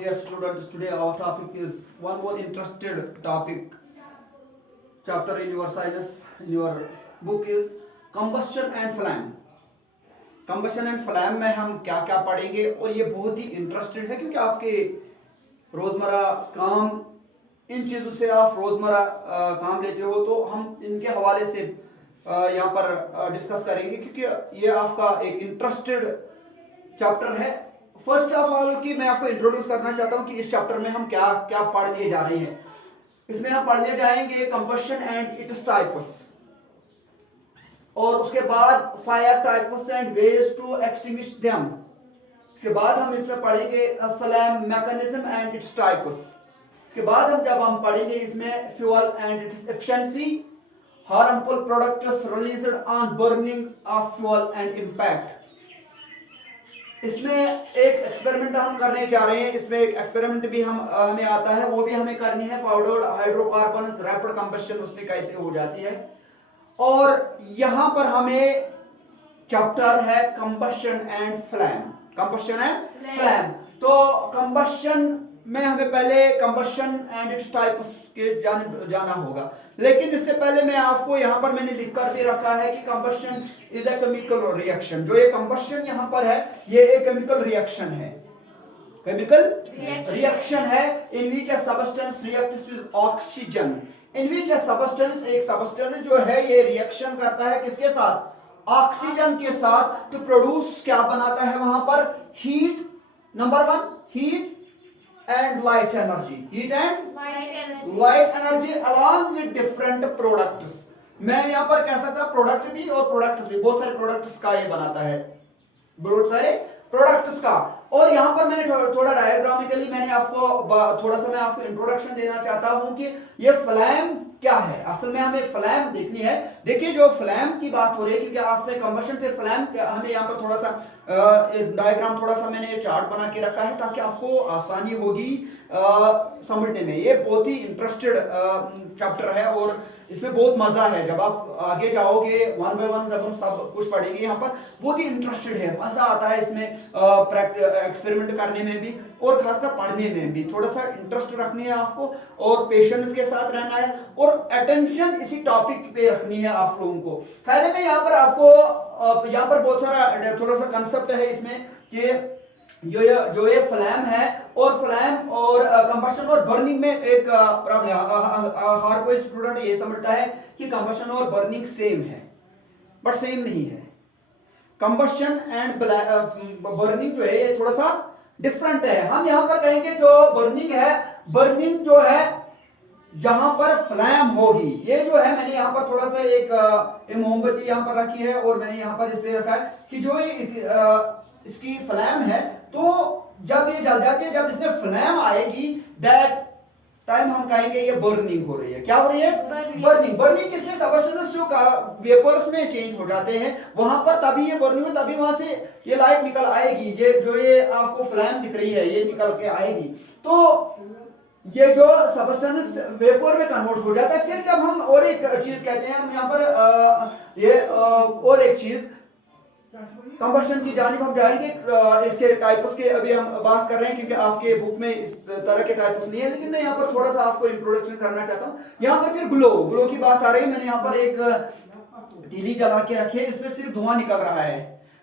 Dear students, today our topic is one more interested topic. Chapter in your syllabus, in your book is combustion and flame. Combustion and flame में हम क्या क्या पढ़ेंगे और ये बहुत ही इंटरेस्टेड है क्योंकि आपके रोजमर्रा काम इन चीज़ों से आप रोजमर्रा काम लेते हो, तो हम इनके हवाले से यहाँ पर डिस्कस करेंगे क्योंकि ये आपका एक इंटरेस्टेड चैप्टर है। फर्स्ट ऑफ ऑल कि मैं आपको इंट्रोड्यूस करना चाहता हूँ कि इस चैप्टर में हम क्या क्या पढ़ने जा रहे हैं। इसमें हम पढ़ने जाएंगे कंबशन एंड इट्स टाइप्स, और उसके बाद fire types and ways to extinguish them. इसके बाद हम इसमें पढ़ेंगे flame mechanism and its types. इसके बाद हम पढ़ेंगे इसमें fuel and its efficiency, harmful products released on burning of fuel and impact. इसमें एक एक्सपेरिमेंट हम करने जा रहे हैं। इसमें एक एक्सपेरिमेंट भी हमें आता है, वो भी हमें करनी है। पाउडर्ड हाइड्रोकार्बन्स रैपिड कंबशन उसमें कैसे हो जाती है। और यहां पर हमें चैप्टर है combustion and flame. Combustion and flame, तो कंबशन में हमें पहले कंबशन एंड इट्स टाइप्स के जाना होगा। लेकिन इससे पहले मैं आपको यहां पर मैंने लिख कर भी रखा है कि combustion is a chemical reaction. जो ये कंबशन यहां पर है ये एक केमिकल रिएक्शन है। केमिकल रिएक्शन है in which a substance reacts with oxygen. In which a substance, एक सबस्टेंस जो है ये रिएक्शन करता है किसके साथ? ऑक्सीजन के साथ। तो प्रोड्यूस क्या बनाता है वहां पर? Heat, number one heat and light energy. Heat and light energy along with different products. मैं यहां पर कह सकता प्रोडक्ट भी और प्रोडक्ट्स भी, बहुत सारे प्रोडक्ट्स का ये बनाता है, बहुत सारे प्रोडक्ट्स का। और यहां पर मैंने थोड़ा डायग्रामिकली मैंने आपको थोड़ा सा मैं आपको इंट्रोडक्शन देना चाहता हूं कि ये फ्लेम क्या है। असल में हमें फ्लेम देखनी है। देखिए जो फ्लेम की बात हो रही है, क्योंकि आपने कंबशन से फ्लेम, हमें यहाँ पर थोड़ा सा डायग्राम थोड़ा सा मैंने चार्ट बना के रखा है ताकि आपको आसानी होगी समझने में। ये बहुत ही इंटरेस्टेड चैप्टर है और इसमें बहुत मजा है। जब आप आगे जाओगे वन बाय वन जब हम सब कुछ पढ़ेंगे यहाँ पर, बहुत ही इंटरेस्टेड है, मजा आता है इसमें एक्सपेरिमेंट करने में भी और खासकर पढ़ने में भी। थोड़ा सा इंटरेस्ट रखनी है आपको और पेशेंस के साथ रहना है और अटेंशन इसी टॉपिक पे रखनी है आप लोगों को। पहले में यहाँ पर आपको यहाँ पर बहुत सारा थोड़ा सा कंसेप्ट है इसमें कि जो ये फ्लेम है और फ्लेम और कंबशन और बर्निंग में एक प्रॉब्लम। हर कोई स्टूडेंट ये समझता है कि कंबशन और बर्निंग सेम है, बट सेम नहीं है। कंबशन एंड बर्निंग जो है ये थोड़ा सा डिफरेंट है। हम यहां पर कहेंगे जो बर्निंग है, बर्निंग जो है जहां पर फ्लेम होगी, ये जो है मैंने यहाँ पर थोड़ा सा एक मोमबत्ती यहाँ पर रखी है और मैंने यहाँ पर इस पे रखा है कि जो इसकी फ्लेम है, तो जब ये जल जाती है, जब इसमें फ्लेम आएगी, दैट टाइम हम कहेंगे ये बर्निंग हो रही है। क्या हो रही है? बर्निंग। बर्निंग किससे? सबस्टेंस जो वेपर्स में चेंज हो जाते हैं वहां पर, तभी ये बर्निंग हो, तभी वहां से ये लाइट निकल आएगी। ये आपको फ्लेम दिख रही है, ये निकल के आएगी। तो ये जो सबस्टेंस वेपर में कन्वर्ट हो जाता है। फिर जब हम और एक चीज कहते हैं, हम यहाँ पर और एक चीज कंबशन की जानिब हम जाएंगे। इसके टाइप्स के अभी हम बात कर रहे हैं क्योंकि आपके बुक में इस तरह के टाइप्स नहीं है, लेकिन मैं यहाँ पर थोड़ा सा आपको इंट्रोडक्शन करना चाहता हूँ। यहाँ पर फिर ग्लो की बात आ रही है। मैंने यहाँ पर एक तीली जला के रखी है, इसमें सिर्फ धुआं निकल रहा है।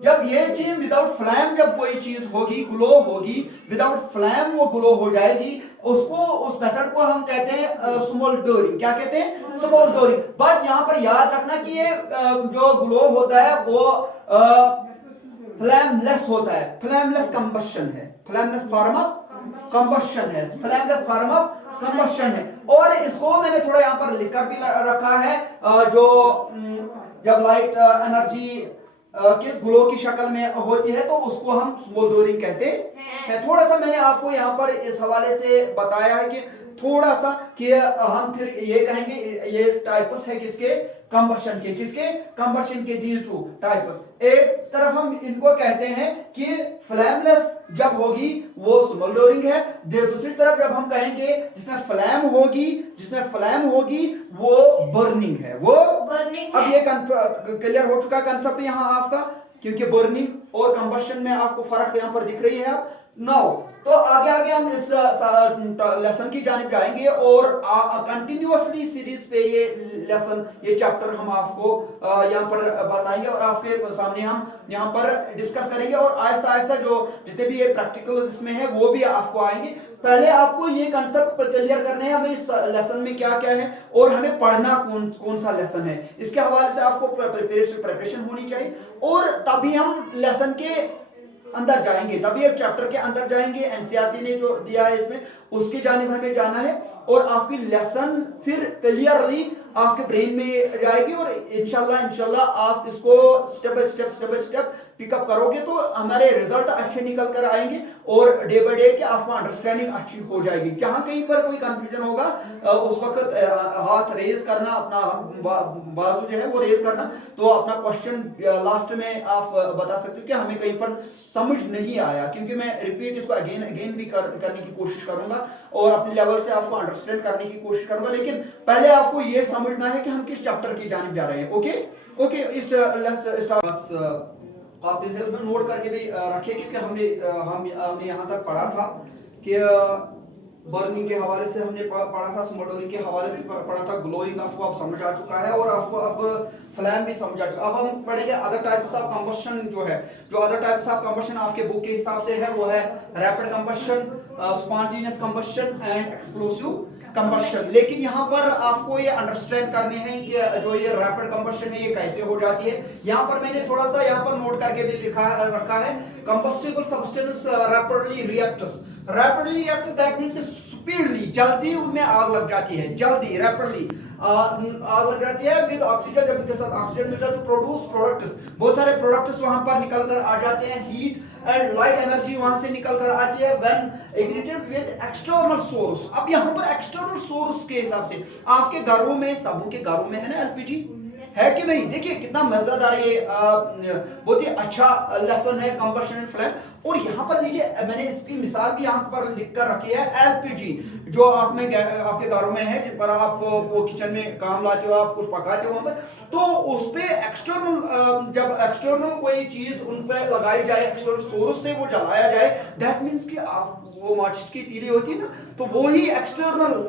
जब ये चीज विदाउट फ्लेम, जब कोई चीज होगी ग्लो होगी, विदाउट फ्लेम वो ग्लो हो जाएगी, उसको उस मेथड को हम कहते हैं स्मोल्डरिंग। क्या कहते हैं? स्मोल्डरिंग। बट यहाँ पर याद रखना कि ये जो ग्लो होता है वो फ्लेमलेस होता है। फ्लेमलेस कंबशन है, फ्लेमलेस फॉर्म ऑफ कंबशन है, फ्लेमलेस फॉर्म ऑफ कंबशन है। और इसको मैंने थोड़ा यहाँ पर लिखकर भी रखा है, जो जब लाइट एनर्जी किस ग्लो की शक्ल में होती है तो उसको हम स्मोल्डरिंग कहते हैं। थोड़ा सा मैंने आपको यहाँ पर इस हवाले से बताया है कि थोड़ा सा कि हम फिर ये कहेंगे ये टाइप्स है किसके? कंबशन के। किसके? कंबशन के। These two types. एक तरफ हम इनको कहते हैं कि फ्लेमलेस जब होगी वो स्मोल्डरिंग है। दूसरी तरफ जब हम कहेंगे जिसमें फ्लेम होगी वो बर्निंग है। वो बर्निंग अब ये क्लियर हो चुका कंसेप्ट यहाँ आपका, क्योंकि बर्निंग और कंबशन में आपको फर्क यहाँ पर दिख रही है। अब नाउ तो आगे आगे हम इस लेसन की जानिब जाएंगे और कंटिन्यूअसली सीरीज पे ये लेसन, ये चैप्टर हम आपको यहाँ पर बताएंगे और आपके सामने हम यहाँ पर डिस्कस करेंगे और आहिस्ता आहिस्ता जो जितने भी ये प्रैक्टिकल इसमें है वो भी आपको आएंगे। पहले आपको ये कंसेप्ट क्लियर करने हैं हमें इस लेसन में क्या क्या है और हमें पढ़ना कौन कौन सा लेसन है, इसके हवाले से आपको प्रिपरेशन होनी चाहिए और तभी हम लेसन के अंदर जाएंगे, तभी एक चैप्टर के अंदर जाएंगे। एनसीईआरटी ने जो दिया है इसमें उसकी जानिब हमें जाना है और आपकी लेसन फिर क्लियरली आपके ब्रेन में जाएगी और इंशाल्लाह आप इसको स्टेप बाय स्टेप पिकअप करोगे तो हमारे रिजल्ट अच्छे निकल कर आएंगे और डे बाय डे की आपको अंडरस्टैंडिंग अच्छी हो जाएगी। जहां कहीं पर कोई कंफ्यूजन होगा उस वक्त हाथ रेज करना, अपना बाजू जो है वो रेज करना, तो अपना क्वेश्चन लास्ट में आप बता सकते हो कि हमें कहीं पर समझ नहीं आया, क्योंकि मैं रिपीट इसको अगेन भी करने की कोशिश करूंगा और अपने लेवल से आपको अंडरस्टैंड करने की कोशिश करूंगा, लेकिन पहले आपको ये समझना है कि हम किस चैप्टर की जानिब जा रहे हैं। ओके इस आप इसे नोट करके भी रखिए, क्योंकि हमने यहाँ तक पढ़ा था कि बर्निंग के हवाले से हमने पढ़ा था, स्मोल्डरिंग के हवाले से पढ़ा था, ग्लोइंग आपको अब समझ आ चुका है और आपको अब फ्लैम भी समझ आ चुका है। अब हम पढ़ेंगे अदर टाइप्स ऑफ कंबशन जो अदर टाइप्स ऑफ कंबशन आपके बुक के हिसाब से है वो है rapid combustion, spontaneous combustion and explosive combustion. लेकिन यहाँ पर आपको ये अंडरस्टैंड करने हैं कि जो ये रैपिड कंबशन है ये कैसे हो जाती है। यहाँ पर मैंने थोड़ा सा यहाँ पर नोट करके भी रखा है, combustible substance rapidly reacts that means speedly, जल्दी उनमें आग लग जाती है, जल्दी रैपिडली आग लग जाती है विद ऑक्सीजन, जब इनके साथ ऑक्सीजन मिलता है टू प्रोड्यूस प्रोडक्ट्स, बहुत सारे प्रोडक्ट्स वहां पर निकल कर आ जाते हैं, हीट एंड लाइट एनर्जी वहां से निकल कर आती है when ignited with external source. अब यहाँ पर एक्सटर्नल सोर्स के हिसाब से आपके घरों में, सबों के घरों में है ना एलपीजी, है कि नहीं? देखिए कितना मजेदार ये बहुत ही अच्छा लेसन है कंबशन एंड फ्लेम। और यहाँ पर लीजिए मैंने इसकी मिसाल भी यहाँ पर लिख कर रखी है, एलपीजी जो आप में आपके घरों में है, जिन पर आप वो किचन में काम लाते हो, आप कुछ पकाते हो वहां पर, तो उस पे एक्सटर्नल जब एक्सटर्नल कोई चीज उन पर लगाई जाए, एक्सटर्नल सोर्स से वो जलाया जाए, दैट मीन्स कि आप वो माचिस की तीली होती है ना, तो वो ही एक्सटर्नल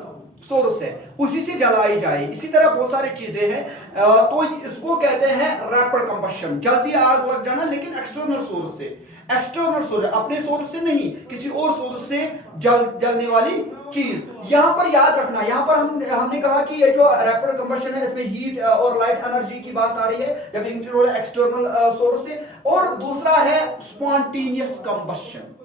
सोर्स है, उसी से जलाई जाए। इसी तरह बहुत सारी चीजें हैं, तो इसको कहते हैं रैपिड कंबशन, जल्दी आग लग जाना लेकिन एक्सटर्नल सोर्स से, एक्सटर्नल सोर्स अपने सोर्स से नहीं, किसी और सोर्स से जलने वाली चीज। यहां पर याद रखना, यहां पर हमने कहा कि ये जो रैपिड कंबशन है इसमें हीट और लाइट एनर्जी की बात आ रही है जब इंक्लूड एक्सटर्नल सोर्स से, और दूसरा है स्पॉन्टेनियस कंबशन।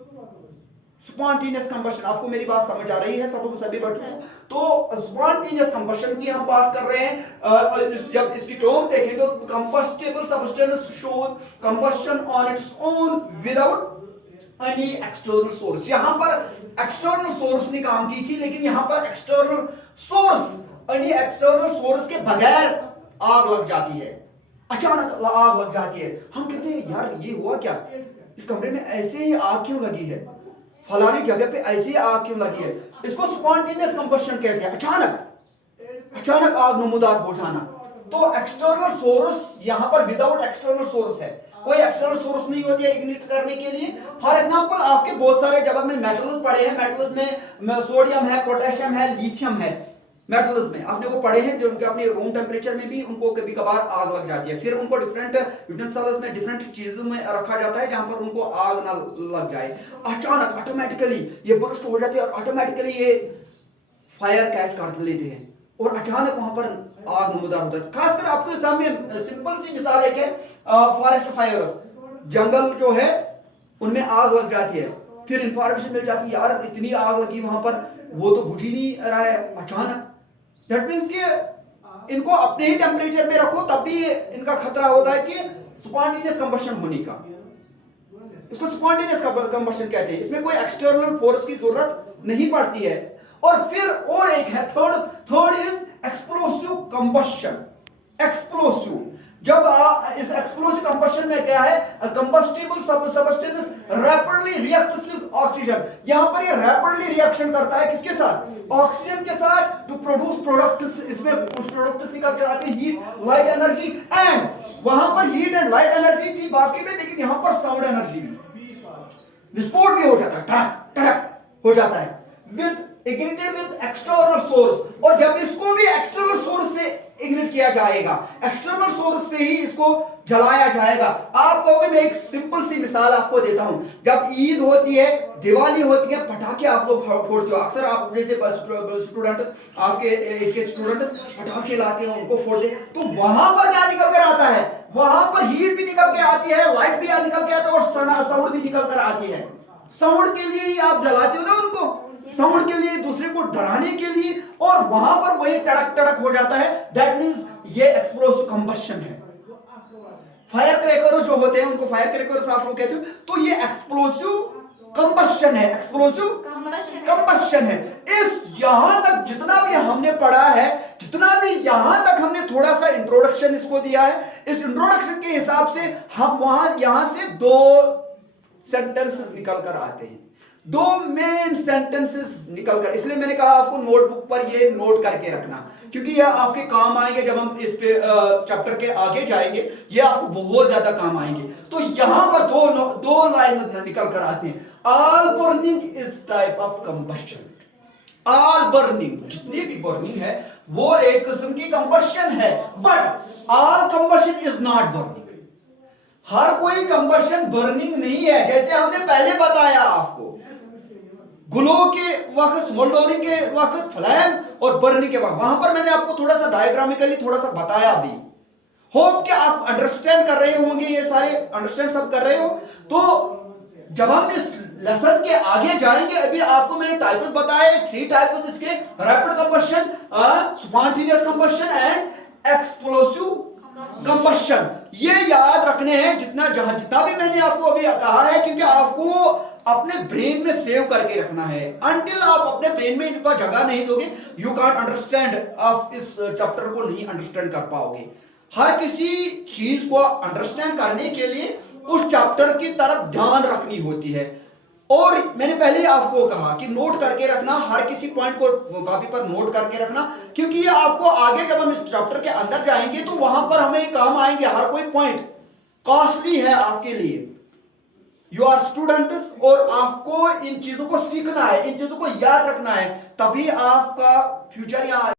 स्पॉन्टेनियस कंबशन, आपको मेरी बात समझ आ रही है सभी बच्चों को? तो स्पॉन्टेनियस कंबशन की हम बात कर रहे हैं, जब इसकी टर्म देखें तो combustible substance shows combustion on its own without any external source. यहां पर एक्सटर्नल सोर्स ने काम की थी, लेकिन यहां पर external source, any external source के बगैर आग लग जाती है, अचानक आग लग जाती है। हम कहते हैं यार ये हुआ क्या, इस कमरे में ऐसे ही आग क्यों लगी है, फलानी जगह पे ऐसी आग क्यों लगी है, इसको स्पॉन्टेनियस कंबशन कहते हैं, अचानक आग नमूदार हो जाना। तो एक्सटर्नल सोर्स यहां पर विदाउट एक्सटर्नल सोर्स है, कोई एक्सटर्नल सोर्स नहीं होती है इग्निट करने के लिए। फॉर एग्जांपल आपके बहुत सारे जब आपने मेटल्स पढ़े हैं, मेटल्स में सोडियम है, पोटेशियम है, लिथियम है, मेटल्स में आपने वो पढ़े हैं जो उनके अपने रूम टेम्परेचर में भी उनको कभी कभार आग लग जाती है, फिर उनको डिफरेंट यूटेंसिल्स में डिफरेंट चीजों में रखा जाता है जहां पर उनको आग ना लग जाए। अचानक ऑटोमेटिकली ये बर्स्ट हो जाती है और ऑटोमेटिकली ये फायर कैच कर लेते हैं और अचानक वहां पर आग नमूदार होता है। खासकर आपके सामने सिंपल सी मिसाल एक है, फॉरेस्ट फायर्स, जंगल जो है उनमें आग लग जाती है, फिर इंफॉर्मेशन मिल जाती है यार इतनी आग लगी वहां पर, वो तो बुझ ही नहीं रहा है अचानक। दैट मींस कि इनको अपने ही टेम्परेचर में रखो तब भी इनका खतरा होता है कि स्पॉन्टेनियस कंबशन होने का। इसको स्पॉन्टेनियस कंबशन कहते हैं, इसमें कोई एक्सटर्नल फोर्स की जरूरत नहीं पड़ती है। और फिर और एक है third is explosive combustion. Explosive, जब इस एक्सप्लोसिव कंबशन में क्या है, combustible substance rapidly reacts with oxygen. यहां पर ये रैपिडली रिएक्शन करता है किसके साथ, ऑक्सीजन के साथ, टू प्रोड्यूस प्रोडक्ट्स। इसमें कुछ प्रोडक्ट्स निकल कर आते हैं, हीट लाइट एनर्जी, एंड वहां पर हीट एंड लाइट एनर्जी थी बाकी में, लेकिन यहां पर साउंड एनर्जी भी, विस्फोट भी हो जाता है, ट्रैक टड़क हो जाता है with ignited with external source. और जब इसको भी एक्सटर्नल सोर्स से इग्निट किया जाएगा, एक्सटर्नल सोर्स पे ही इसको जलाया जाएगा। आप कहोगे, मैं एक सिंपल सी मिसाल आपको देता हूं। जब ईद होती है, दिवाली होती है, पटाखे आप लोग फोड़ते हो। अक्सर आप जैसे स्टूडेंट्स, आपके एज के स्टूडेंट्स पटाखे लाते हैं, उनको फोड़ते हैं, तो वहां पर क्या निकल कर आता है? वहां पर हीट भी निकल के आती है, लाइट भी निकल के आता है, और साउंड भी निकल कर आती है। साउंड के लिए ही आप जलाते हो ना उनको, साउंड के लिए, दूसरे को डराने के लिए, और वहां पर वही टड़क टड़क हो जाता है। दैट मींस ये एक्सप्लोसिव कंबशन है। फायर क्रैकर्स जो होते हैं उनको फायर क्रैकर्स आप लोग कहते हो, तो ये एक्सप्लोसिव कंबशन है, एक्सप्लोसिव कंबशन है। इस यहां तक जितना भी हमने पढ़ा है, जितना भी यहां तक हमने थोड़ा सा इंट्रोडक्शन इसको दिया है, इस इंट्रोडक्शन के हिसाब से हम यहां से दो सेंटेंसेस निकल कर आते हैं, दो मेन सेंटेंसेस निकलकर। इसलिए मैंने कहा आपको नोटबुक पर ये नोट करके रखना, क्योंकि ये आपके काम आएंगे जब हम इस पे चैप्टर के आगे जाएंगे, ये आपको बहुत ज्यादा काम आएंगे। तो यहां पर दो लाइन निकल कर आते हैं। All burning is type of combustion. All burning, जितनी भी बर्निंग है वो एक किस्म की कंबशन है, but all combustion is not burning. हर कोई कंबशन बर्निंग नहीं है। जैसे हमने पहले बताया आपको, ग्लो के वक्त, स्मोल्डरिंग के वक्त, फ्लैम और बर्निंग के वक्त, वहां पर मैंने आपको थोड़ा सा डायग्रामिकली थोड़ा सा बताया भी। होप कि आप अंडरस्टैंड कर रहे होंगे, ये सारे अंडरस्टैंड सब कर रहे हो। तो जब हम इस लेसन के आगे जाएंगे, अभी आपको मैंने टाइप्स बताए, 3 टाइप्स इसके, rapid combustion, spontaneous combustion and explosive combustion. ये याद रखने हैं जितना भी मैंने आपको अभी कहा है, क्योंकि आपको अपने ब्रेन में सेव करके रखना है। अंटिल आप अपने ब्रेन में इनका जगह नहीं दोगे, यू कांट अंडरस्टैंड, आप इस चैप्टर को नहीं अंडरस्टैंड कर पाओगे। हर किसी चीज को अंडरस्टैंड करने के लिए उस चैप्टर की तरफ ध्यान रखनी होती है। और मैंने पहले ही आपको कहा कि नोट करके रखना, हर किसी पॉइंट को कॉपी पर नोट करके रखना, क्योंकि ये आपको आगे जब हम इस चैप्टर के अंदर जाएंगे तो वहां पर हमें काम आएंगे। हर कोई पॉइंट कॉस्टली है आपके लिए। यू आर स्टूडेंट्स, और आपको इन चीजों को सीखना है, इन चीजों को याद रखना है, तभी आपका फ्यूचर यहाँ